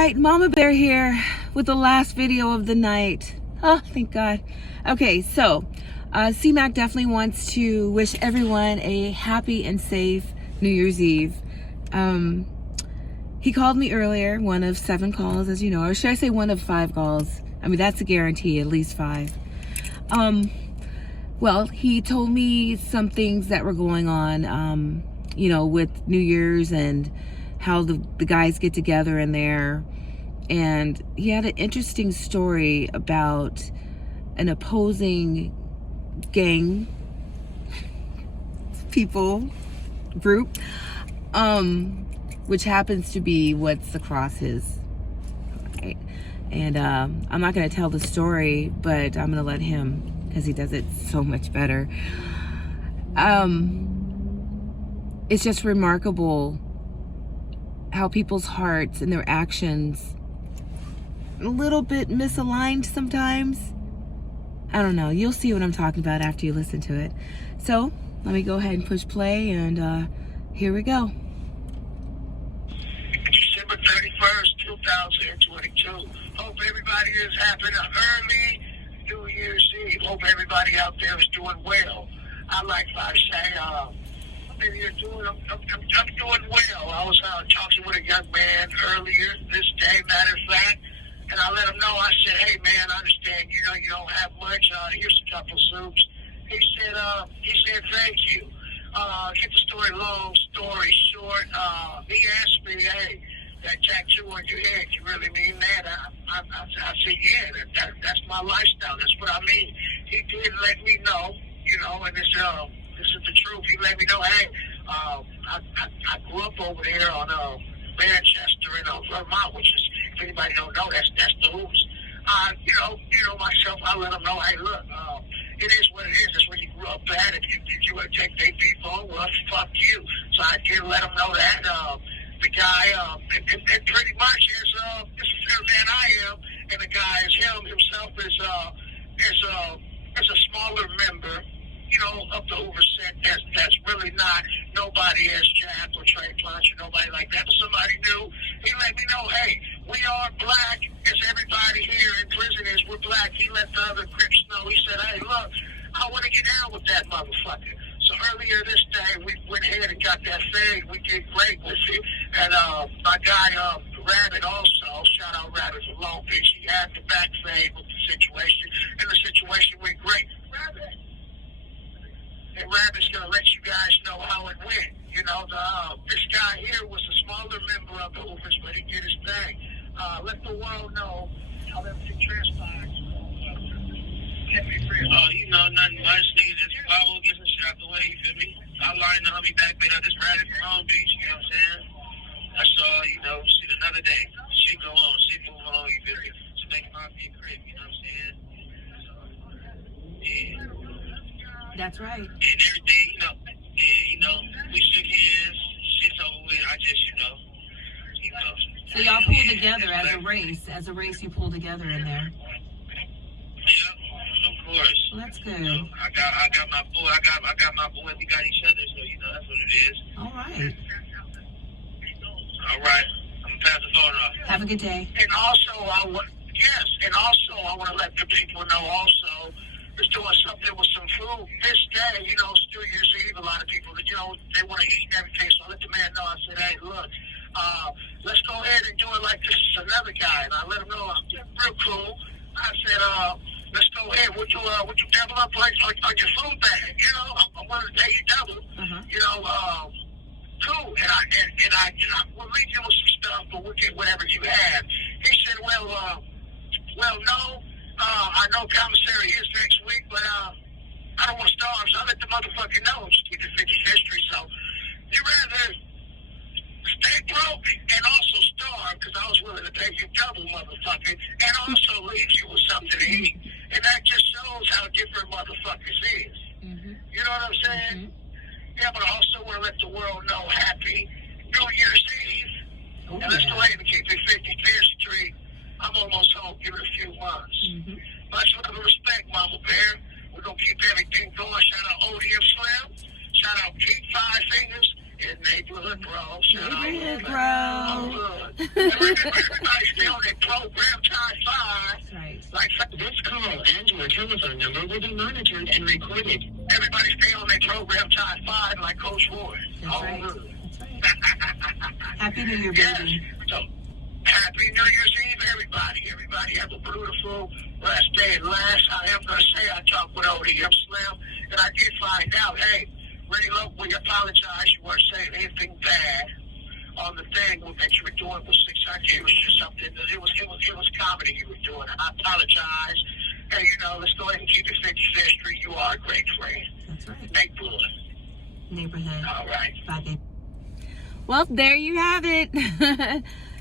right, Mama Bear here with the last video of the night. Oh, thank God. Okay, so CMAC definitely wants to wish everyone a happy and safe New Year's Eve. He called me earlier, one of 7 calls, as you know, or should I say one of 5 calls? I mean, that's a guarantee, at least 5. Well, he told me some things that were going on, you know, with New Year's and how the guys get together in there. And he had an interesting story about an opposing gang group, which happens to be what's across his, right? And I'm not going to tell the story, but I'm going to let him, because he does it so much better. It's just remarkable how people's hearts and their actions a little bit misaligned sometimes. I don't know. You'll see what I'm talking about after you listen to it. So let me go ahead and push play, and here we go. December 31st, 2022. Hope everybody is having an early New Year's Eve. Hope everybody out there is doing well. I like to say, maybe you're doing, I'm doing well. I was talking with a young man earlier this day, matter of fact, and I let him know. I said, hey man, I understand, you know, you don't have much. Here's a couple soups. He said, thank you. Get the long story short. He asked me, hey, that tattoo on your head, you really mean that? I said, yeah, that's my lifestyle. That's what I mean. He did let me know, you know, and this is the truth. He let me know, hey, I grew up over there on Manchester and Vermont, which is, if anybody don't know, that's the Hoovers. You know myself, I let them know, hey, look, it is what it is. That's where you grew up at. If you want to take their people, well, fuck you. So I did let them know that. The guy, and pretty much is a fair man I am, and the guy is himself is a smaller member, you know, of the Hoover set that's really not nobody as Jack or Trey Punch or nobody like that, but somebody new. He let me know, hey, we are black, as everybody here in prison is, we're black. He let the other Crips know. He said, hey, look, I want to get down with that motherfucker. So earlier this day, we went ahead and got that fade. We did great with it. And my guy, Rabbit, also, shout out Rabbit from Long Beach, he had the back fade with the situation, and the situation went great. Rabbit. And Rabbit's going to let you guys know how it went. You know, this guy here was a smaller member of the Hoovers, but he did his thing. Let the world know how everything transpired. You know, nothing much. Niggas just follow, get some shit out the way, you feel me? I learned the homie back then, this Rabbit from Long Beach, you know what I'm saying? That's all, you know, shit, another day. Shit go on, shit move on, you feel me? So make it be a crib, you know what I'm saying? So, yeah. That's right. And everything, you know, we shook hands, shit's over with. I just, you know. So y'all pulled together as a race you pulled together in there. Yeah, of course. Well, that's good. You know, I got my boy, I got my boy, we got each other, so you know that's what it is. All right. All right. I'm gonna pass the phone off. Have a good day. And also, I want to let the people know also, is doing something with some food this day. You know, it's New Year's Eve. A lot of people, you know, they want to eat and everything. So I let the man know. I said, hey, look, let's go ahead and do it like this is another guy. And I let him know I'm real cool. I said, let's go ahead. Would you double up on your food bag? You know, I'm willing to pay you double. You know, cool. And I we'll leave you with some stuff, but we'll get whatever you have. He said, well, no. I know commissary is next week, but I don't want to starve, so I let the motherfucker know. Just keep it 50 history. So you rather stay broke and also starve, because I was willing to pay you double, motherfucker, and also leave you with something to eat. And that just shows how different motherfuckers is. You know what I'm saying? Yeah, but I also want to let the world know happy New Year's Eve. And let's go ahead and keep it 55th Street. I'm almost home. Give it a few months. Much love and respect, Mama Bear. We're going to keep everything going. Shout out Odie and Slim. Shout out Pete Five Fingers. And neighborhood bro. Shout Neighborhood out bro. Everybody's still on their program time 5. That's right. Like this call and your telephone number will be monitored and recorded. Everybody stay on their program time 5 like Coach Ward. That's right. Good. That's right. Happy New Year, Yes. baby. So, happy New Year's Eve, everybody. Everybody have a beautiful last day. And last, I am going to say I talked with ODM Slim, and I did find out, hey, really low, we apologize. You weren't saying anything bad on the thing that you were doing with 600. It was just something that it was comedy you were doing. And I apologize. Hey, let's go ahead and keep it 55th Street. You are a great friend. That's right. Make good. Neighborhood. All right. Bye, babe. Well, there you have it.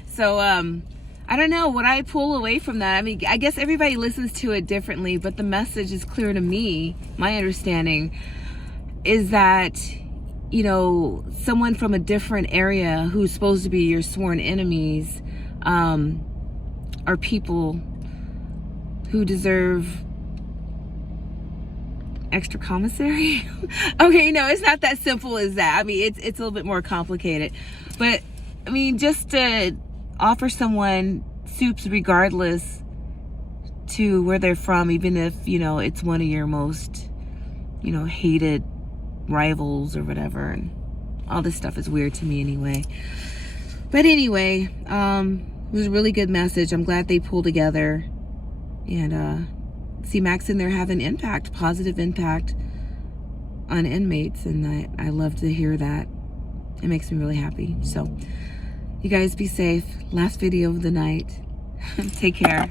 So, I don't know what I pull away from that. I mean, I guess everybody listens to it differently, but the message is clear to me. My understanding is that, someone from a different area who's supposed to be your sworn enemies, are people who deserve extra commissary. Okay, no, it's not that simple as that. I mean, it's a little bit more complicated. But, I mean, just to offer someone soups regardless to where they're from, even if, it's one of your most, hated rivals or whatever. And all this stuff is weird to me anyway. But anyway, it was a really good message. I'm glad they pulled together. And CMAC's in there having impact, positive impact on inmates. And I love to hear that. It makes me really happy. So, you guys be safe. Last video of the night. Take care.